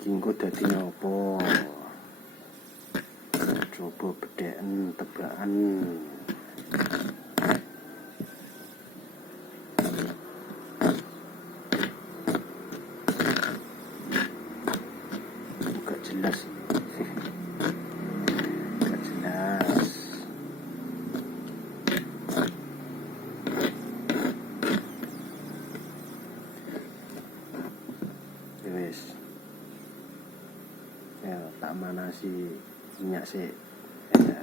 iki engko dadi napa? Coba bedheken tebakan. Bukan jelas. Bukan jelas. Wis. Ya, tak manasi minyak sih. Ya.